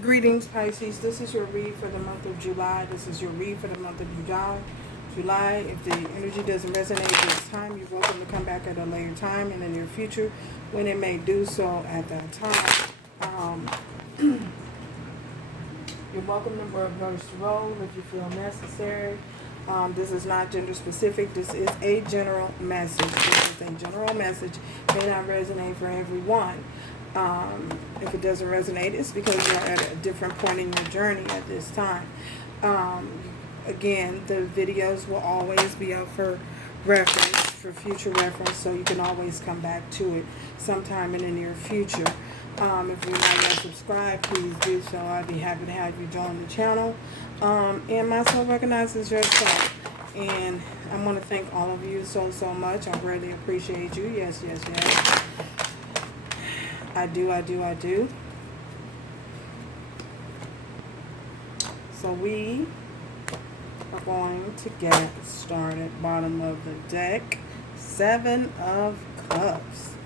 Greetings, Pisces. This is your read for the month of July. This is your read for the month of July. If the energy doesn't resonate this time, you're welcome to come back at a later time in the near future when it may do so at that time. You're welcome to reverse role if you feel necessary. This is not gender specific. This is a general message. This is a general message. May not resonate for everyone. If it doesn't resonate, it's because you're at a different point in your journey at this time. Again, the videos will always be up for reference, for future reference, so you can always come back to it sometime in the near future. If you're not yet subscribed, please do so. I'd be happy to have you join the channel. And my soul recognizes yourself. And I want to thank all of you so much. I really appreciate you. Yes. I do. So we are going to get started. Bottom of the deck, 7 of Cups.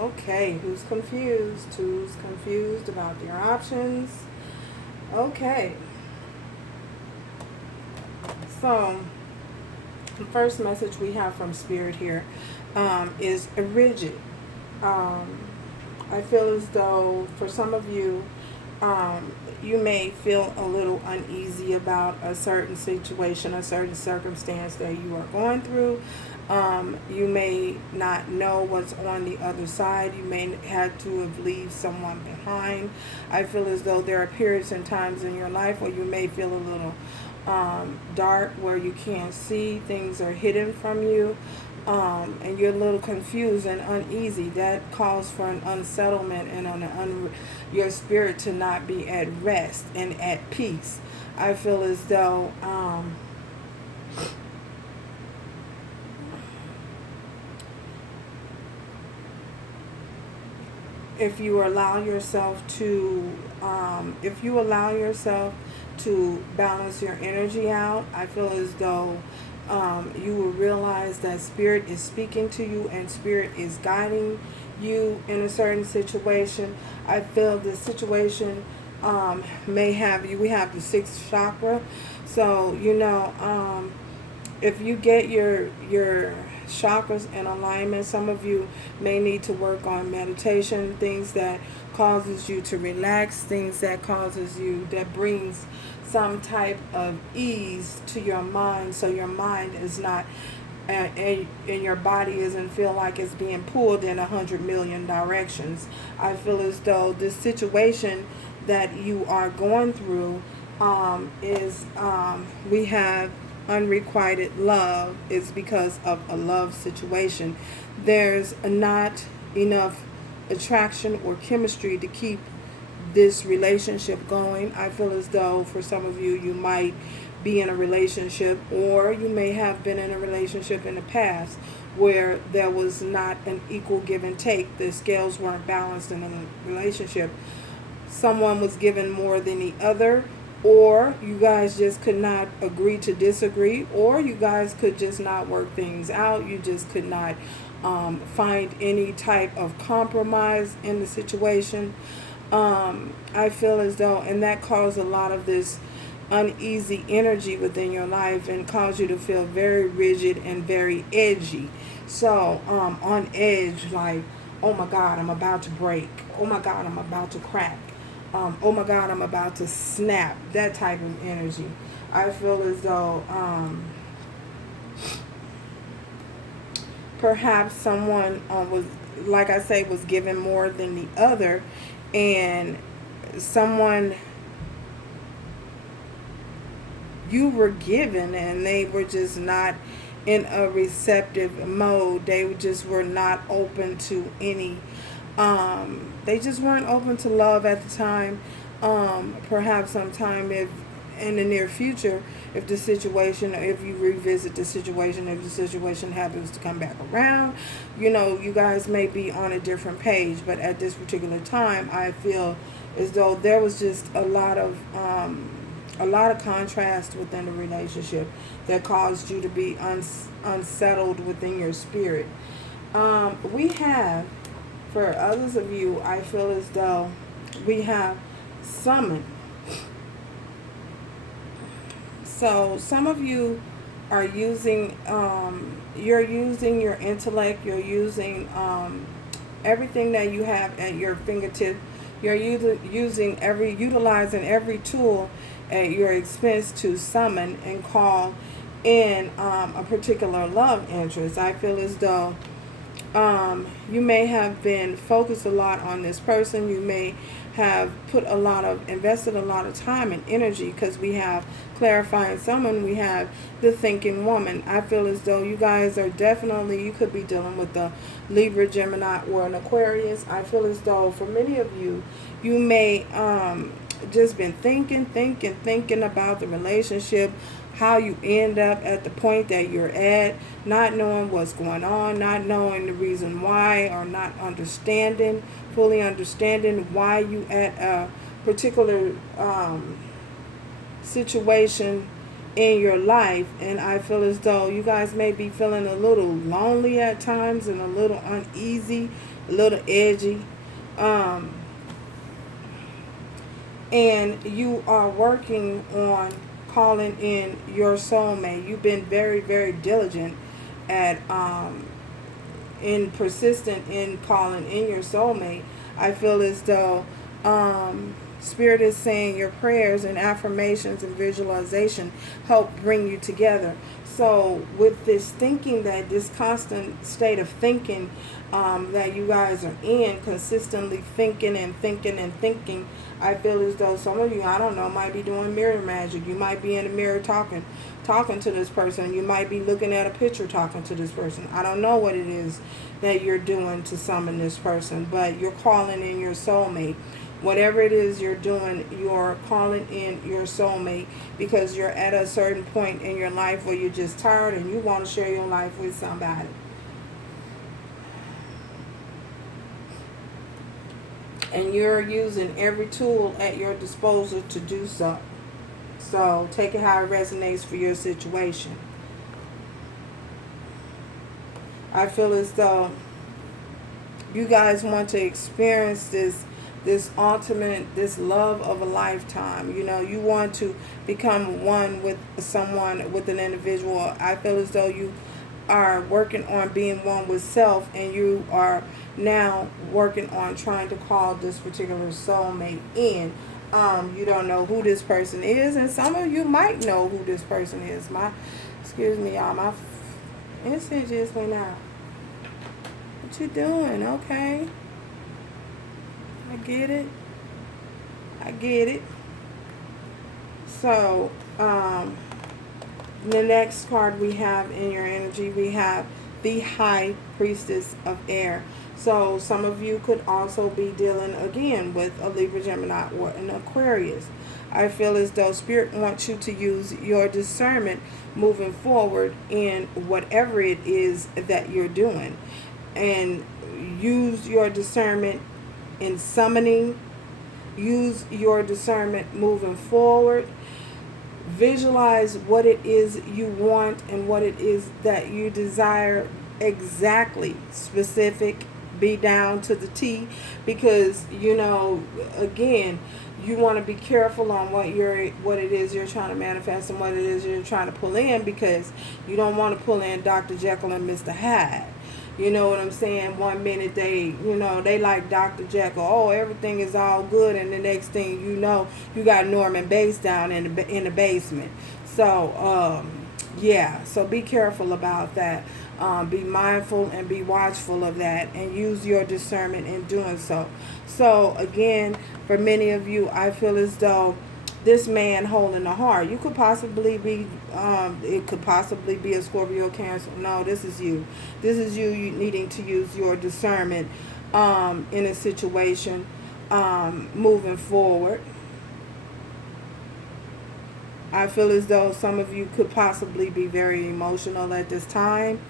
Okay, who's confused? Who's confused about their options? Okay. So, the first message we have from Spirit here is rigid. I feel as though for some of you, you may feel a little uneasy about a certain situation, a certain circumstance that you are going through. You may not know what's on the other side. You may have to have left someone behind. I feel as though there are periods and times in your life where you may feel a little dark, where you can't see, things are hidden from you. And you're a little confused and uneasy. That calls for an unsettlement and your spirit to not be at rest and at peace. I feel as though if you allow yourself to balance your energy out, I feel as though you will realize that Spirit is speaking to you and Spirit is guiding you in a certain situation. I feel the situation may have you. We have the 6th chakra, so if you get your chakras in alignment, some of you may need to work on meditation, things that causes you to relax, things that brings some type of ease to your mind, so your mind is not and your body doesn't feel like it's being pulled in 100 million directions. I feel as though this situation that you are going through we have unrequited love is because of a love situation. There's not enough attraction or chemistry to keep this relationship going. I feel as though for some of you, you might be in a relationship, or you may have been in a relationship in the past where there was not an equal give and take. The scales weren't balanced in a relationship. Someone was given more than the other, or you guys just could not agree to disagree, or you guys could just not work things out. You just could not find any type of compromise in the situation. I feel as though, and that caused a lot of this uneasy energy within your life and caused you to feel very rigid and very edgy. So, on edge, like, oh my God, I'm about to break. Oh my God, I'm about to crack. Oh my God, I'm about to snap. That type of energy. I feel as though perhaps someone was, like I say, was given more than the other, and someone you were given and they were just not in a receptive mode. They just were not open to any they just weren't open to love at the time. Perhaps sometime, if in the near future, if you revisit the situation, if the situation happens to come back around, you guys may be on a different page. But at this particular time, I feel as though there was just a lot of contrast within the relationship that caused you to be unsettled within your spirit. We have, for others of you, I feel as though we have summon. So some of you are using, you're using your intellect, you're using everything that you have at your fingertip. You're utilizing every tool at your expense to summon and call in a particular love interest. I feel as though you may have been focused a lot on this person. You may have invested a lot of time and energy, because we have clarifying someone, we have the thinking woman. I feel as though you guys are definitely, you could be dealing with the Libra, Gemini, or an Aquarius. I feel as though for many of you, you may just been thinking about the relationship, how you end up at the point that you're at, not knowing what's going on, not knowing the reason why, or not fully understanding why you at a particular situation in your life. And I feel as though you guys may be feeling a little lonely at times, and a little uneasy, a little edgy. And you are working on calling in your soulmate. You've been very, very diligent at persistent in calling in your soulmate. I feel as though Spirit is saying your prayers and affirmations and visualization help bring you together. So with this constant state of thinking that you guys are in, consistently thinking, I feel as though some of you, I don't know, might be doing mirror magic. You might be in the mirror talking to this person. You might be looking at a picture talking to this person. I don't know what it is that you're doing to summon this person, but you're calling in your soulmate. Whatever it is you're doing, you're calling in your soulmate, because you're at a certain point in your life where you're just tired and you want to share your life with somebody. And you're using every tool at your disposal to do so. So take it how it resonates for your situation. I feel as though you guys want to experience this love of a lifetime. You know, you want to become one with someone, with an individual. I feel as though you are working on being one with self, and you are now working on trying to call this particular soulmate in. You don't know who this person is, and some of you might know who this person is. Excuse me, y'all, my incense just went out. What you doing? Okay. I get it. So, the next card we have in your energy, we have the High Priestess of Air. So some of you could also be dealing again with a Libra, Gemini, or an Aquarius. I feel as though Spirit wants you to use your discernment moving forward in whatever it is that you're doing. And use your discernment in summoning. Use your discernment moving forward. Visualize what it is you want and what it is that you desire, exactly, specific, be down to the T, because you know, again, you want to be careful on what it is you're trying to manifest and what it is you're trying to pull in, because you don't want to pull in Dr. Jekyll and Mr. Hyde. You know what I'm saying? One minute they like Dr. Jekyll. Oh, everything is all good, and the next thing you know, you got Norman Bates down in the basement. So, yeah. So be careful about that. Be mindful and be watchful of that, and use your discernment in doing so. So again, for many of you, I feel as though this man holding the heart, you could possibly be, it could possibly be a Scorpio, Cancer. No, this is you. This is you needing to use your discernment in a situation moving forward. I feel as though some of you could possibly be very emotional at this time.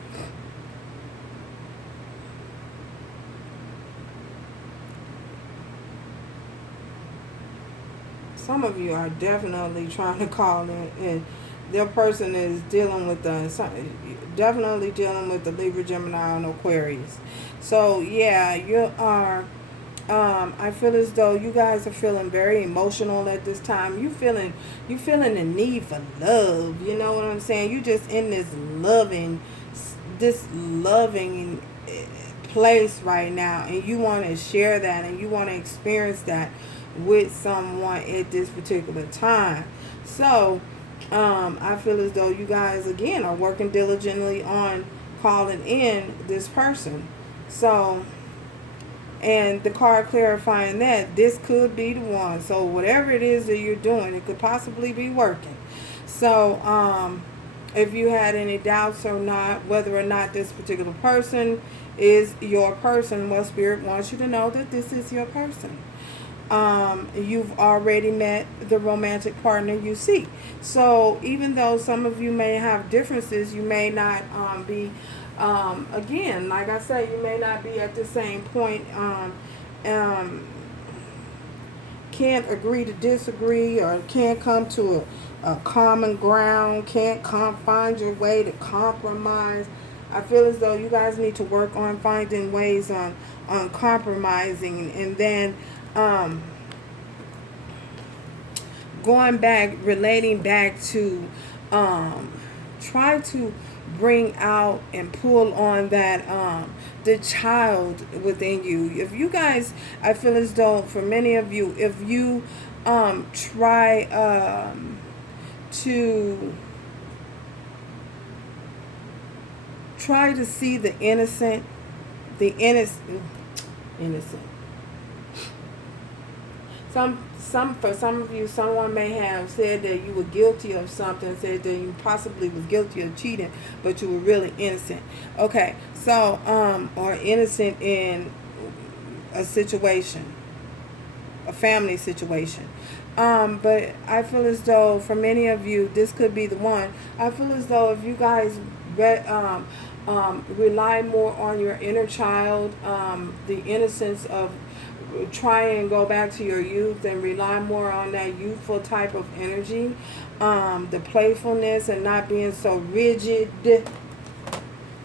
Some of you are definitely trying to call in, and their person is dealing with definitely dealing with the Libra, Gemini, and Aquarius. So yeah, you are I feel as though you guys are feeling very emotional at this time. You feeling the need for love. You know what I'm saying? You just in this loving place right now, and you want to share that, and you want to experience that with someone at this particular time. So, I feel as though you guys again are working diligently on calling in this person. So, and the card clarifying that this could be the one. So whatever it is that you're doing, it could possibly be working. So if you had any doubts or not, whether or not this particular person is your person, well, Spirit wants you to know that this is your person. You've already met the romantic partner you seek. So even though some of you may have differences, you may not be again, like I say, you may not be at the same point, can't agree to disagree, or can't come to a common ground, can't find your way to compromise. I feel as though you guys need to work on finding ways on compromising, and then going back, relating back to try to bring out and pull on that the child within you. If you guys, I feel as though for many of you, if you try to see the innocent for some of you, someone may have said that you were guilty of something, said that you possibly was guilty of cheating, but you were really innocent. Okay, so or innocent in a situation, a family situation. But I feel as though for many of you, this could be the one. I feel as though if you guys rely more on your inner child, the innocence of try and go back to your youth and rely more on that youthful type of energy, the playfulness, and not being so rigid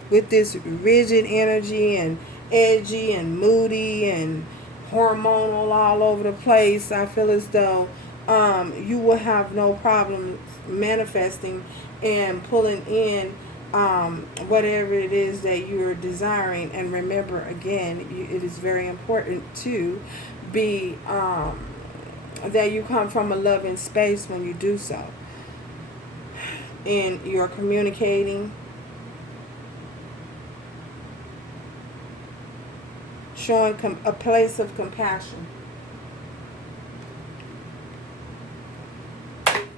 with this rigid energy and edgy and moody and hormonal all over the place. I feel as though you will have no problem manifesting and pulling in whatever it is that you're desiring. And remember, again, it is very important to be that you come from a loving space when you do so, and you're communicating, showing a place of compassion.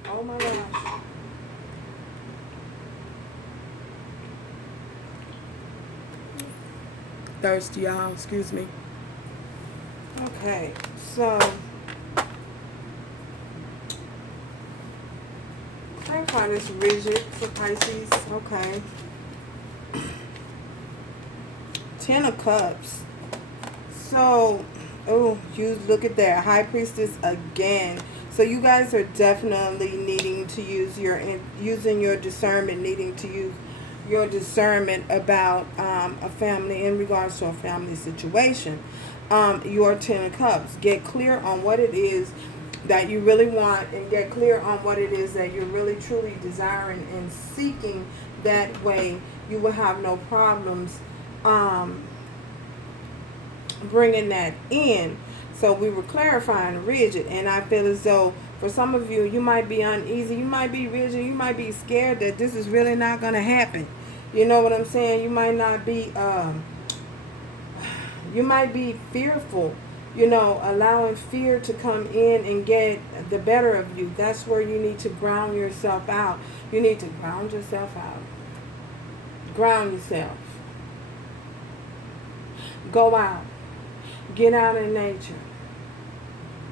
Oh my gosh. Thirsty, y'all. Excuse me. Okay, so I find this rigid for Pisces. Okay. 10 of Cups. So, oh, you look at that. High Priestess again. So you guys are definitely needing to use using your discernment, needing to use your discernment about a family, in regards to a family situation. Your 10 of Cups. Get clear on what it is that you really want, and get clear on what it is that you're really truly desiring and seeking. That way you will have no problems bringing that in. So we were clarifying rigid, and I feel as though for some of you, you might be uneasy, you might be rigid, you might be scared that this is really not going to happen. You know what I'm saying? You might not be, you might be fearful, you know, allowing fear to come in and get the better of you. That's where you need to ground yourself out. You need to ground yourself out. Ground yourself. Go out. Get out in nature.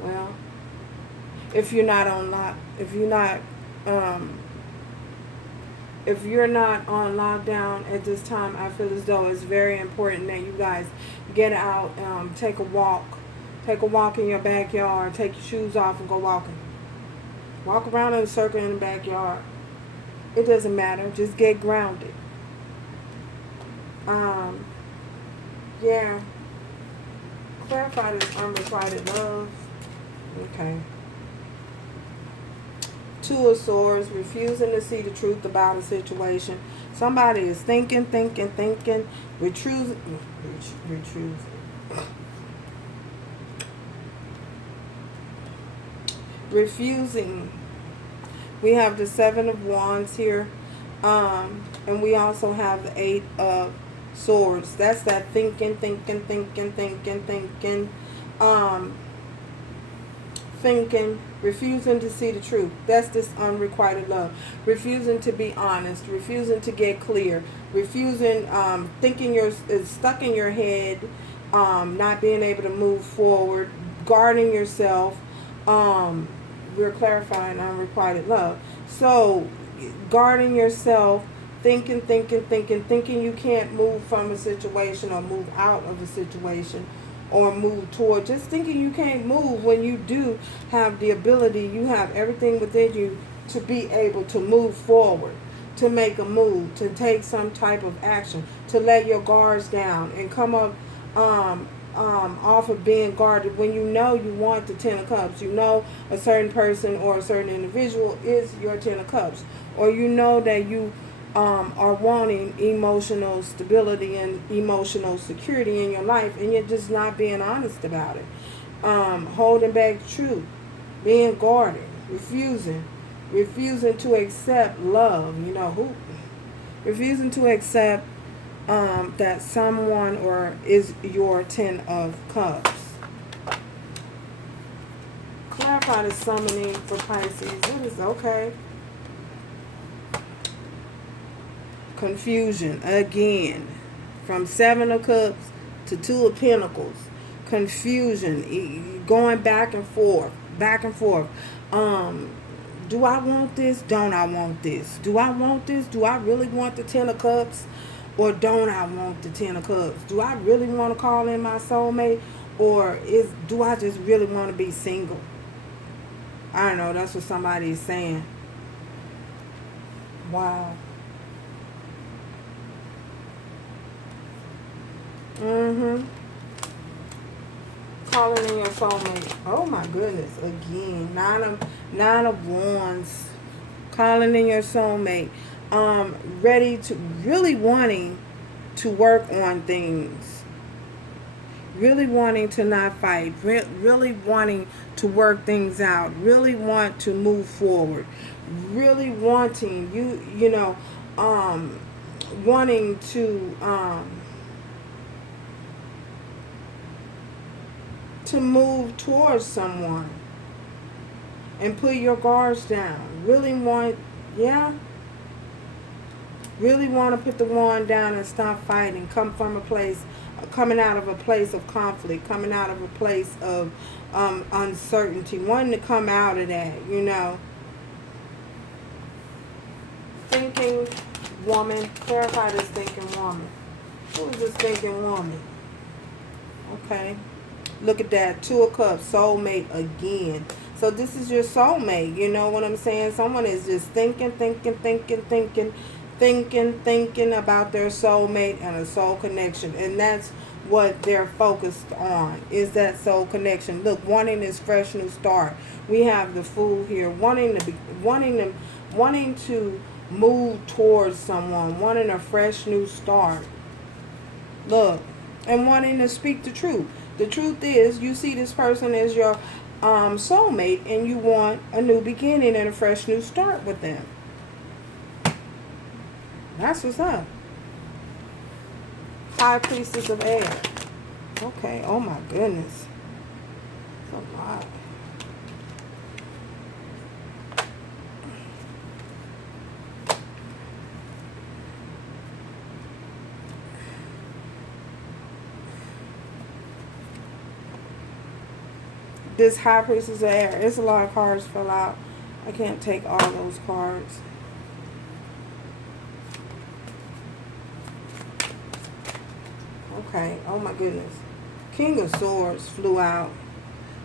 Well, if you're not on lockdown at this time, I feel as though it's very important that you guys get out, take a walk in your backyard, take your shoes off and go walking. Walk around in a circle in the backyard. It doesn't matter. Just get grounded. Yeah. Clarify this unrequited love. Okay. Two of Swords, refusing to see the truth about a situation. Somebody is thinking, refusing. We have the Seven of Wands here. And we also have the Eight of Swords. That's that thinking. Thinking, refusing to see the truth. That's this unrequited love. Refusing to be honest, refusing to get clear, refusing, thinking you're stuck in your head, not being able to move forward, guarding yourself. We're clarifying unrequited love. So, guarding yourself, thinking you can't move from a situation or move out of a situation or move toward, just thinking you can't move when you do have the ability, you have everything within you to be able to move forward, to make a move, to take some type of action, to let your guards down and come up off of being guarded when you know you want the Ten of Cups. You know a certain person or a certain individual is your Ten of Cups. Or you know that you are wanting emotional stability and emotional security in your life, and you're just not being honest about it. Holding back truth, being guarded, refusing to accept love. You know who? Refusing to accept that someone or is your Ten of Cups. Clarify the summoning for Pisces. It is okay. Confusion again, from Seven of Cups to Two of Pentacles. Confusion, going back and forth. Do I want this? Don't I want this? Do I want this? Do I really want the Ten of Cups? Or don't I want the Ten of Cups? Do I really want to call in my soulmate? Or do I just really want to be single? I don't know. That's what somebody is saying. Wow. Calling in your soulmate. Oh my goodness. Again. Nine of Wands. Calling in your soulmate. Ready to, really wanting to work on things. Really wanting to not fight. Really wanting to work things out. Really want to move forward. Really wanting, wanting to move towards someone and put your guards down. Really want to put the wand down and stop fighting. Coming out of a place of conflict, coming out of a place of uncertainty, wanting to come out of that, Thinking woman. Clarify this thinking woman. Who is this thinking woman? Okay. Look at that. Two of Cups. Soulmate again. So this is your soulmate. You know what I'm saying? Someone is just thinking about their soulmate and a soul connection. And that's what they're focused on, is that soul connection. Look, wanting this fresh new start. We have the Fool here. Wanting to move towards someone. Wanting a fresh new start. Look. And wanting to speak the truth. The truth is, you see this person as your soulmate, and you want a new beginning and a fresh new start with them. That's what's up. High Priestess of Air. Okay, oh my goodness. That's a lot. This High Priestess of Air. It's a lot of cards fell out. I can't take all those cards. Okay. Oh my goodness. King of Swords flew out.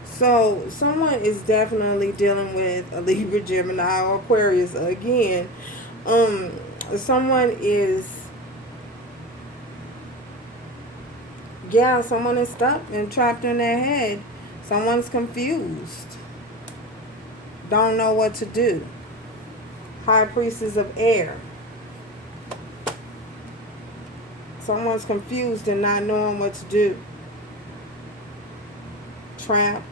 So someone is definitely dealing with a Libra, Gemini, or Aquarius again. Someone is Yeah, someone is stuck and trapped in their head. Someone's confused. Don't know what to do. High Priestess of Air. Someone's confused and not knowing what to do. Trapped.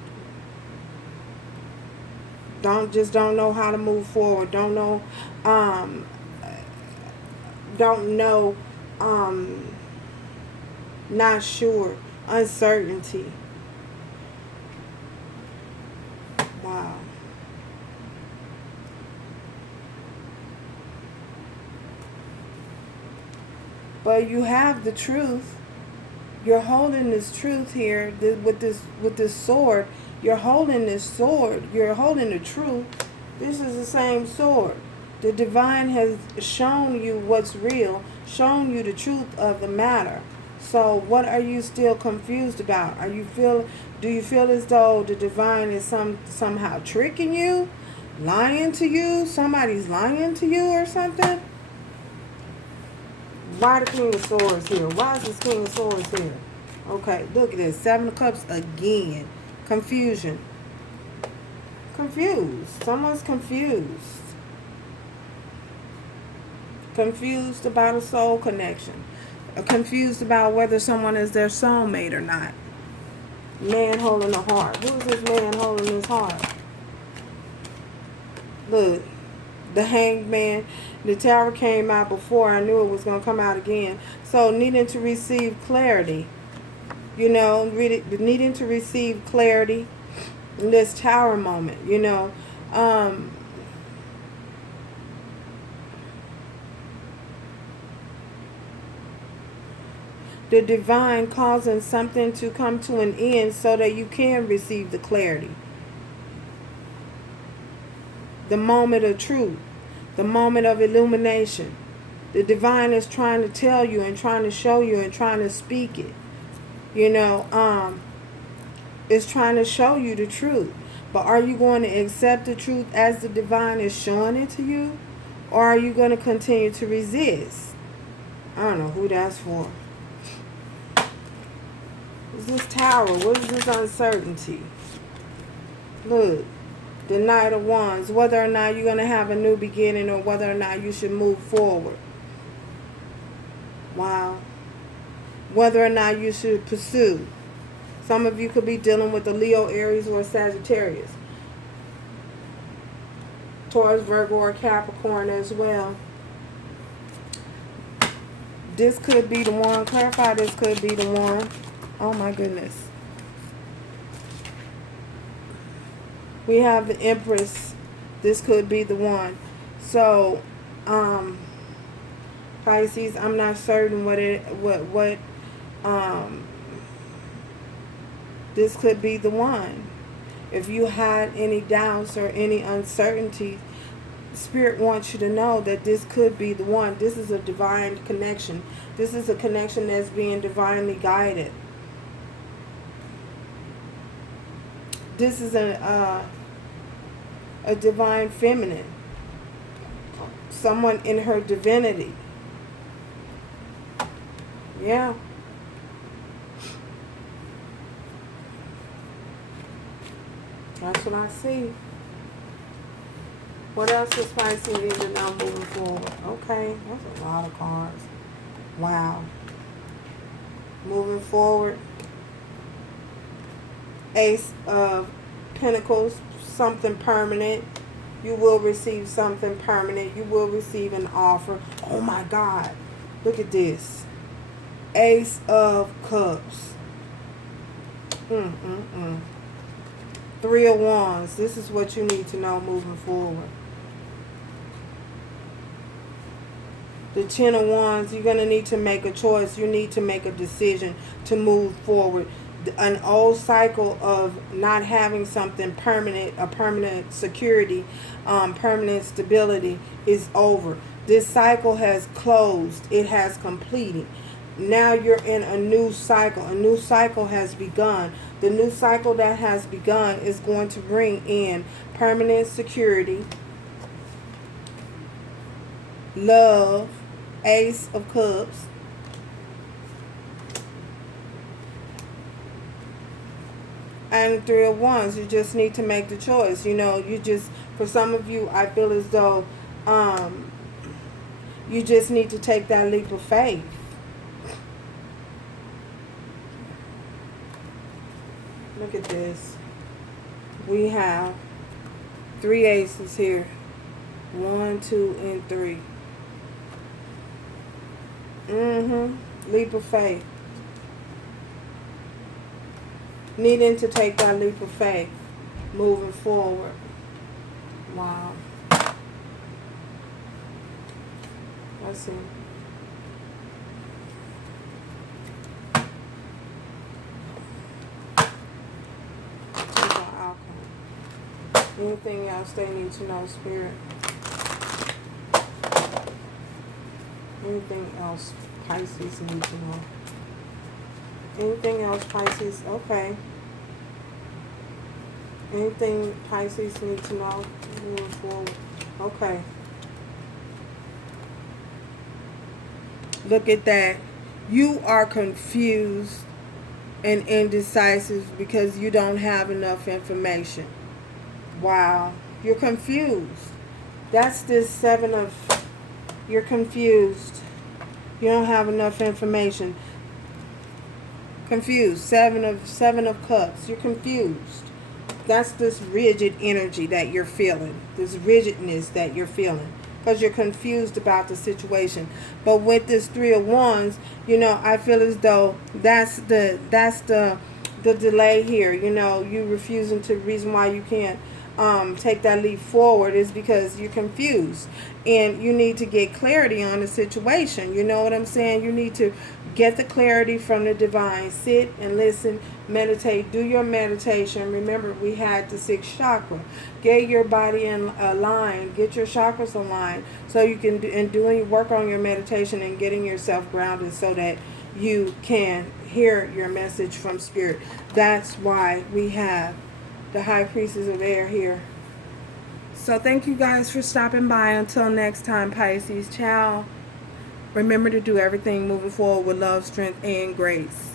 Don't know how to move forward. Don't know not sure. Uncertainty. Wow. But you have the truth. You're holding this truth here with this sword. You're holding this sword. You're holding the truth. This is the same sword. The divine has shown you what's real, shown you the truth of the matter. So what are you still confused about? Do you feel as though the divine is somehow tricking you, lying to you? Somebody's lying to you or something? Why the King of Swords here? Why is this King of Swords here? Okay, look at this. 7 of Cups again. Confusion. Confused. Someone's confused. Confused about a soul connection. Confused about whether someone is their soulmate or not. Man holding a heart. Who is this man holding his heart? Look. The Hanged Man. The Tower came out before. I knew it was going to come out again. So needing to receive clarity. You know, needing to receive clarity in this Tower moment. You know. The divine causing something to come to an end so that you can receive the clarity. The moment of truth. The moment of illumination. The divine is trying to tell you and trying to show you and trying to speak it. You know, it's trying to show you the truth. But are you going to accept the truth as the divine is showing it to you? Or are you going to continue to resist? I don't know who that's for. Is this Tower? What is this uncertainty? Look. The Knight of Wands. Whether or not you're going to have a new beginning or whether or not you should move forward. Wow. Whether or not you should pursue. Some of you could be dealing with a Leo, Aries, or Sagittarius. Taurus, Virgo, or Capricorn as well. This could be the one. Clarify, this could be the one. Oh my goodness. We have the Empress. This could be the one. So, Pisces, I'm not certain this could be the one. If you had any doubts or any uncertainty, Spirit wants you to know that this could be the one. This is a divine connection. This is a connection that's being divinely guided. This is a divine feminine. Someone in her divinity. Yeah. That's what I see. What else is Pisces need to know moving forward? Okay, that's a lot of cards. Wow. Moving forward. Ace of Pentacles, something permanent. You will receive something permanent. You will receive an offer. Oh my God. Look at this. Ace of Cups. Three of Wands. This is what you need to know moving forward. The Ten of Wands, you're going to need to make a choice. You need to make a decision to move forward. An old cycle of not having something permanent, a permanent security, permanent stability is over. This cycle has closed. It has completed. Now you're in a new cycle. A new cycle has begun. The new cycle that has begun is going to bring in permanent security, love, Ace of Cups, and the Three of Wands. You just need to make the choice. You know, for some of you, I feel as though you just need to take that leap of faith. Look at this. We have 3 aces here. 1, 2, and 3. Leap of faith. Needing to take that leap of faith. Moving forward. Wow. Let's see. Anything else they need to know, Spirit? Anything else Pisces need to know? Anything else Pisces? Okay. Anything Pisces need to know? Moving forward. Okay. Look at that. You are confused and indecisive because you don't have enough information. Wow. You're confused. That's this 7 of... You're confused. You don't have enough information. Confused. 7 of Cups. You're confused. That's this rigid energy that you're feeling. This rigidness that you're feeling. Because you're confused about the situation. But with this 3 of Wands, you know, I feel as though that's the delay here. You know, you refusing to... reason why you can't take that leap forward is because you're confused. And you need to get clarity on the situation. You know what I'm saying? You need to get the clarity from the divine. Sit and listen, meditate, do your meditation. Remember, we had the 6th chakra. Get your body in line, get your chakras aligned, so you can work on your meditation and getting yourself grounded so that you can hear your message from Spirit. That's why we have the High Priestess of Air here. So thank you guys for stopping by. Until next time, Pisces. Ciao. Remember to do everything moving forward with love, strength, and grace.